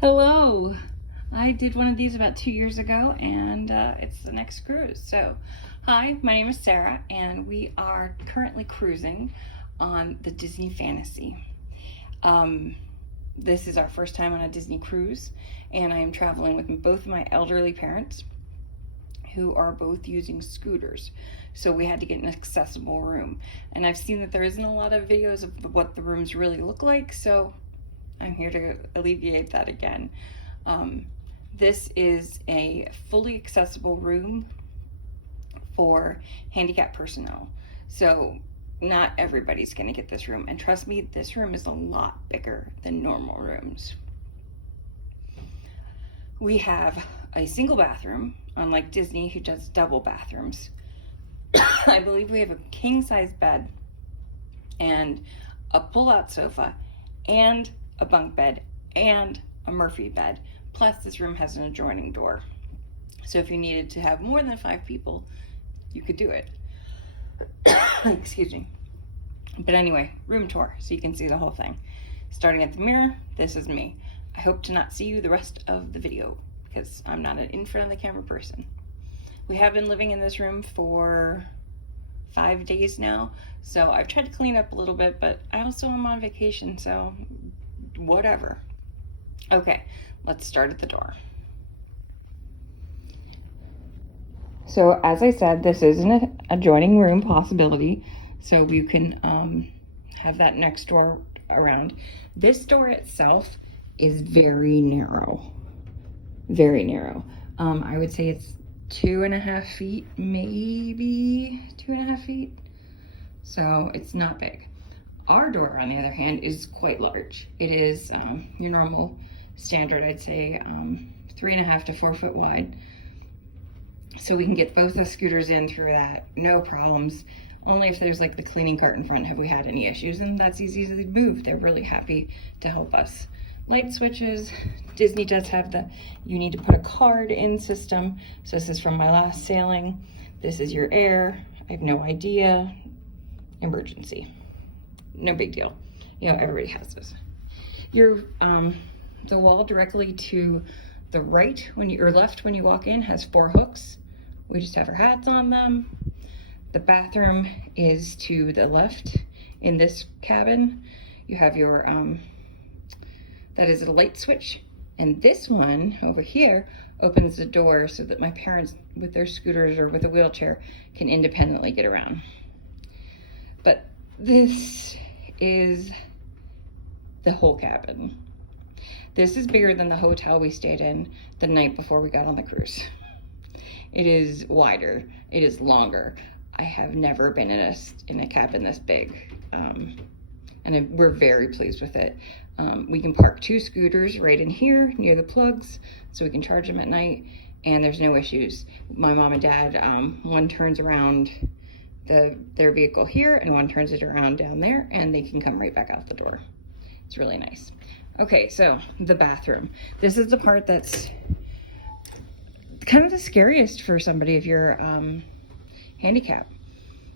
Hello! I did one of these about 2 years ago, and it's the next cruise. So, hi, my name is Sarah, and we are currently cruising on the Disney Fantasy. This is our first time on a Disney cruise, and I am traveling with both of my elderly parents who are both using scooters. So we had to get an accessible room. And I've seen that there isn't a lot of videos of what the rooms really look like, so I'm here to alleviate that again. This is a fully accessible room for handicapped personnel. So not everybody's gonna get this room. And trust me, this room is a lot bigger than normal rooms. We have a single bathroom, unlike Disney who does double bathrooms. I believe we have a king size bed and a pull-out sofa and a bunk bed and a Murphy bed. Plus this room has an adjoining door. So if you needed to have more than 5 people, you could do it. Excuse me. But anyway, room tour so you can see the whole thing. Starting at the mirror, this is me. I hope to not see you the rest of the video because I'm not an in front of the camera person. We have been living in this room for 5 days now, so I've tried to clean up a little bit, but I also am on vacation, so whatever. Okay, let's start at the door. So as I said, this is an adjoining room possibility, so you can have that next door around. This door itself is very narrow, very narrow. I would say it's 2.5 feet, maybe 2.5 feet. So it's not big. Our door, on the other hand, is quite large. It is your normal standard, I'd say 3.5 to 4 foot wide. So we can get both the scooters in through that, no problems. Only if there's like the cleaning cart in front have we had any issues, and that's easy to move. They're really happy to help us. Light switches, Disney does have the, you need to put a card in system. So this is from my last sailing. This is your air, I have no idea, emergency. No big deal. You know, everybody has this. Your, the wall directly to the right when you, or left when you walk in has 4 hooks. We just have our hats on them. The bathroom is to the left in this cabin. You have your, that is a light switch. And this one over here opens the door so that my parents with their scooters or with a wheelchair can independently get around. But this is the whole cabin. This is bigger than the hotel we stayed in the night before we got on the cruise. It is wider, it is longer. I have never been in a cabin this big, and we're very pleased with it. We can park 2 scooters right in here near the plugs so we can charge them at night, and there's no issues. My mom and dad, one turns around their vehicle here and one turns it around down there, and they can come right back out the door. It's really nice. Okay, so the bathroom. This is the part that's kind of the scariest for somebody if you're handicapped.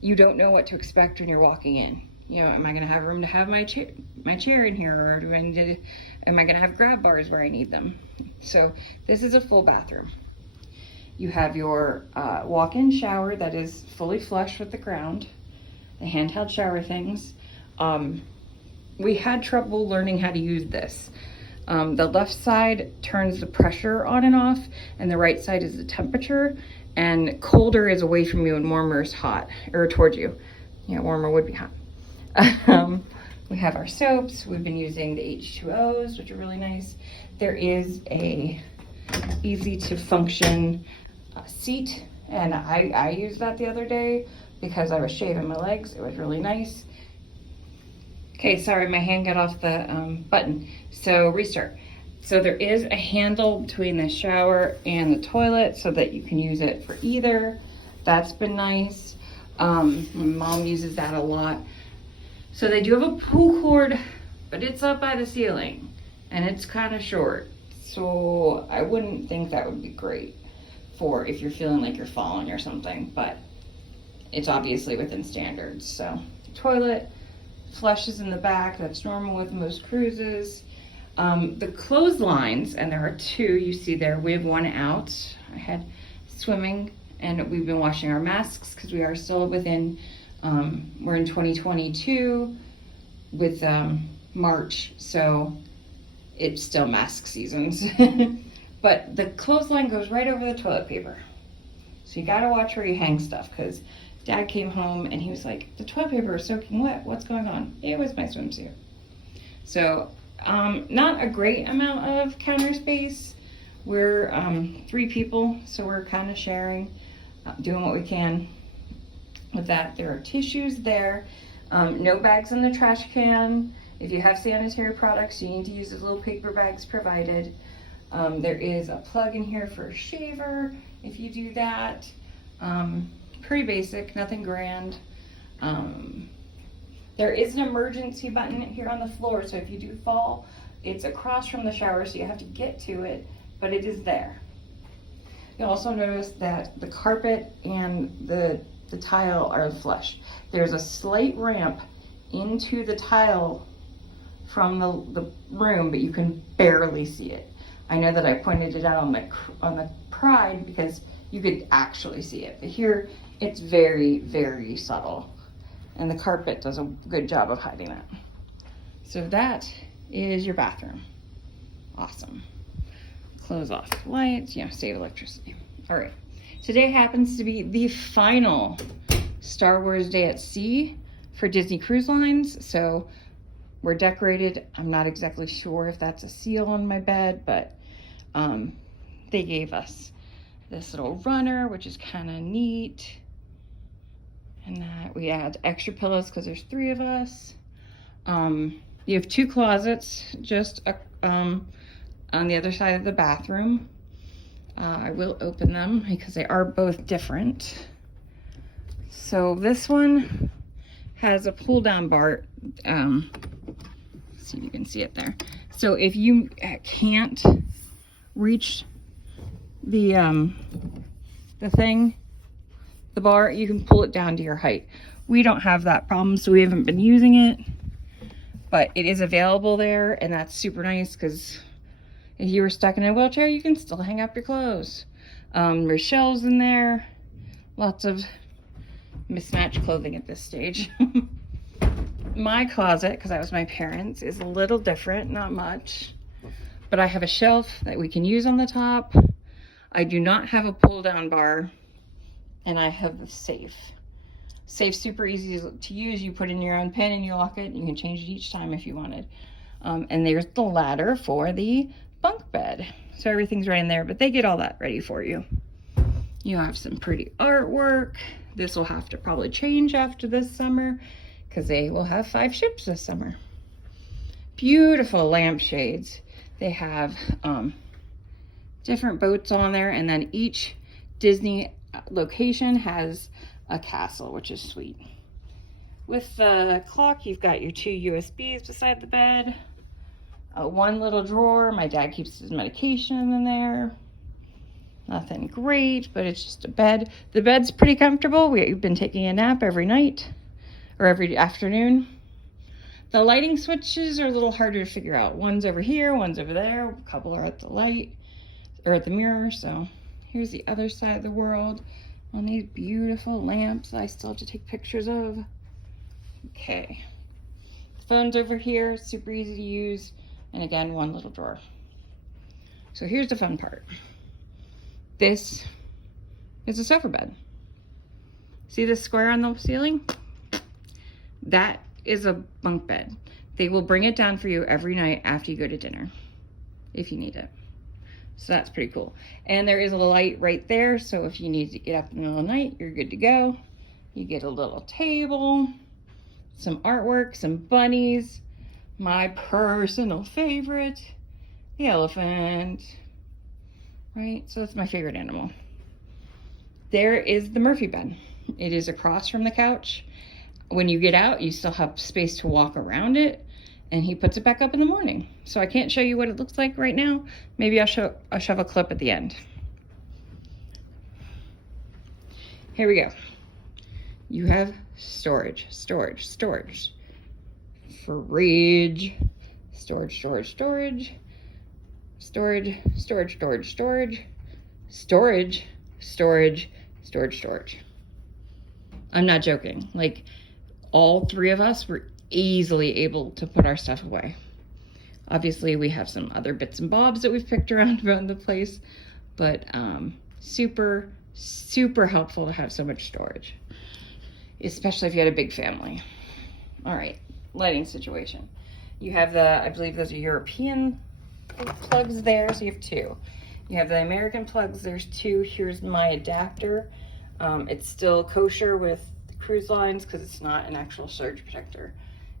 You don't know what to expect when you're walking in. You know, am I gonna have room to have my chair in here, or do I need to, am I gonna have grab bars where I need them? So this is a full bathroom. You have your walk-in shower that is fully flush with the ground, the handheld shower things. We had trouble learning how to use this. The left side turns the pressure on and off, and the right side is the temperature, and colder is away from you and warmer is hot, or towards you. Yeah, warmer would be hot. We have our soaps. We've been using the H2Os, which are really nice. There is a easy to function seat, and I used that the other day because I was shaving my legs. It was really nice. Okay, sorry, my hand got off the button. So restart. So there is a handle between the shower and the toilet so that you can use it for either. That's been nice. My mom uses that a lot. So they do have a pull cord, but it's up by the ceiling and it's kind of short. So I wouldn't think that would be great for if you're feeling like you're falling or something, but it's obviously within standards. So toilet, flushes in the back, that's normal with most cruises. The clotheslines, and there are two you see there. We have one out. I had swimming, and we've been washing our masks because we are still within, we're in 2022 with March, so it's still mask seasons. But the clothesline goes right over the toilet paper. So you gotta watch where you hang stuff, because Dad came home and he was like, the toilet paper is soaking wet. What's going on? It was my swimsuit. So not a great amount of counter space. We're 3 people, so we're kind of sharing, doing what we can with that. There are tissues there. No bags in the trash can. If you have sanitary products, you need to use the little paper bags provided. There is a plug in here for a shaver if you do that. Pretty basic, nothing grand. There is an emergency button here on the floor, so if you do fall, it's across from the shower, so you have to get to it, but it is there. You'll also notice that the carpet and the tile are flush. There's a slight ramp into the tile from the room, but you can barely see it. I know that I pointed it out on the Pride because you could actually see it, but here it's very, very subtle. And the carpet does a good job of hiding that. So that is your bathroom. Awesome. Close off lights, save electricity. All right, today happens to be the final Star Wars Day at Sea for Disney Cruise Lines. So we're decorated. I'm not exactly sure if that's a seal on my bed, but they gave us this little runner, which is kind of neat. And that we add extra pillows because there's 3 of us. You have 2 closets just on the other side of the bathroom. I will open them because they are both different. So this one has a pull down bar. See if you can see it there. So if you can't reach the thing, the bar, you can pull it down to your height. We don't have that problem, so we haven't been using it, but it is available there, and that's super nice because if you were stuck in a wheelchair, you can still hang up your clothes. There's shelves in there, lots of mismatched clothing at this stage. My closet, because that was my parents', is a little different, not much, but I have a shelf that we can use on the top. I do not have a pull down bar. And I have the safe. Safe's super easy to use. You put in your own pin and you lock it. And you can change it each time if you wanted. And there's the ladder for the bunk bed. So everything's right in there, but they get all that ready for you. You have some pretty artwork. This will have to probably change after this summer because they will have 5 ships this summer. Beautiful lampshades. They have different boats on there, and then each Disney location has a castle, which is sweet. With the clock, you've got your 2 USBs beside the bed, one little drawer. My dad keeps his medication in there. Nothing great, but it's just a bed. The bed's pretty comfortable. We've been taking a nap every night or every afternoon. The lighting switches are a little harder to figure out. One's over here, one's over there. A couple are at the light or at the mirror. So here's the other side of the world on these beautiful lamps I still have to take pictures of. Okay. The phone's over here, super easy to use. And again, one little drawer. So here's the fun part. This is a sofa bed. See this square on the ceiling? That is a bunk bed. They will bring it down for you every night after you go to dinner, if you need it. So that's pretty cool. And there is a light right there, so if you need to get up in the middle of the night, you're good to go. You get a little table, some artwork, some bunnies, my personal favorite, the elephant, right? So that's my favorite animal. There is the Murphy bed. It is across from the couch. When you get out, you still have space to walk around it, and he puts it back up in the morning. So I can't show you what it looks like right now. Maybe I'll shove a clip at the end. Here we go. You have storage, fridge, storage, storage, storage, storage, storage, storage, storage, storage, storage, storage, storage. I'm not joking. Like, all three of us were easily able to put our stuff away. Obviously, we have some other bits and bobs that we've picked around the place, but super, super helpful to have so much storage, especially if you had a big family. All right, lighting situation. You have the, I believe those are European plugs there, so you have two. You have the American plugs, there's two. Here's my adapter. It's still kosher with cruise lines because it's not an actual surge protector.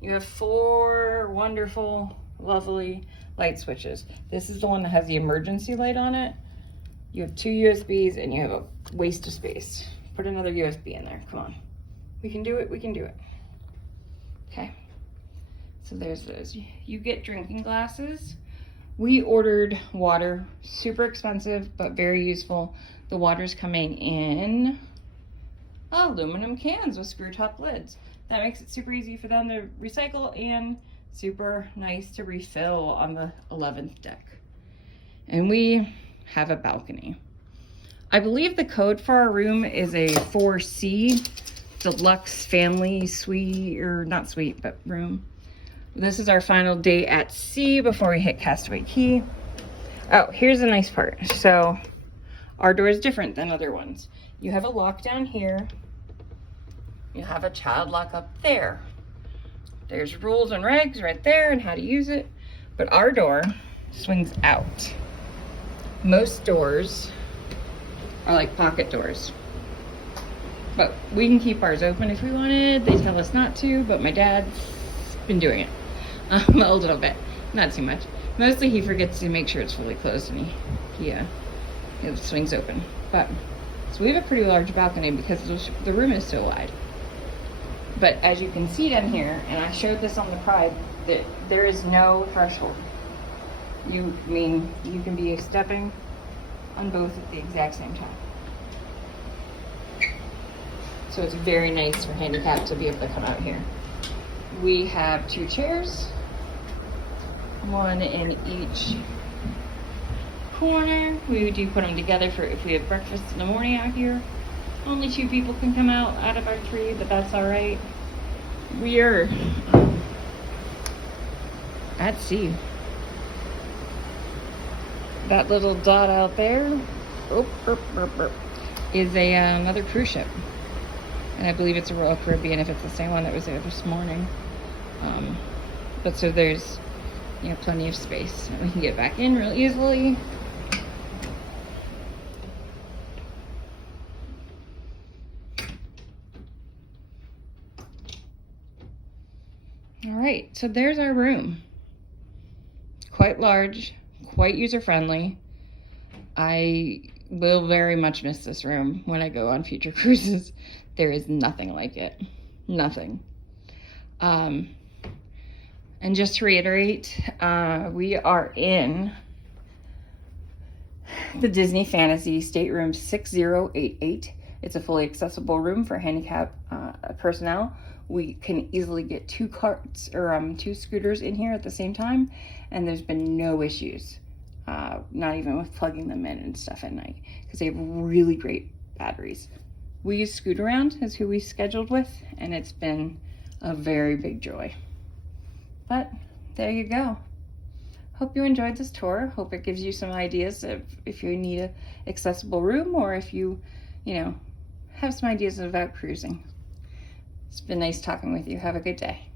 You have 4 wonderful, lovely light switches. This is the one that has the emergency light on it. You have 2 USBs and you have a waste of space. Put another USB in there, come on. We can do it, we can do it. Okay, so there's those. You get drinking glasses. We ordered water, super expensive, but very useful. The water's coming in aluminum cans with screw top lids. That makes it super easy for them to recycle and super nice to refill on the 11th deck. And we have a balcony. I believe the code for our room is a 4C, deluxe family suite, or not suite, but room. This is our final day at sea before we hit Castaway Cay. Oh, here's the nice part. So our door is different than other ones. You have a lock down here. You have a child lock up there. There's rules and regs right there and how to use it. But our door swings out. Most doors are like pocket doors. But we can keep ours open if we wanted. They tell us not to, but my dad's been doing it. A little bit, not too much. Mostly he forgets to make sure it's fully closed and it swings open. But so we have a pretty large balcony because the room is so wide. But as you can see down here, and I showed this on the Pride, that there is no threshold. You can be stepping on both at the exact same time. So it's very nice for handicap to be able to come out here. We have 2 chairs, one in each corner. We do put them together for if we have breakfast in the morning out here. Only 2 people can come out of our 3, but that's all right. We are at sea. That little dot out there is another cruise ship. And I believe it's a Royal Caribbean if it's the same one that was there this morning. But so there's, plenty of space. And we can get back in real easily. All right, so there's our room. Quite large, quite user-friendly. I will very much miss this room when I go on future cruises. There is nothing like it, nothing. And just to reiterate, we are in the Disney Fantasy Stateroom 6088. It's a fully accessible room for handicap personnel. We can easily get 2 carts or 2 scooters in here at the same time, and there's been no issues, not even with plugging them in and stuff at night, because they have really great batteries. We use Scoot Around as who we scheduled with, and it's been a very big joy. But there you go. Hope you enjoyed this tour. Hope it gives you some ideas of if you need an accessible room or if you have some ideas about cruising. It's been nice talking with you. Have a good day.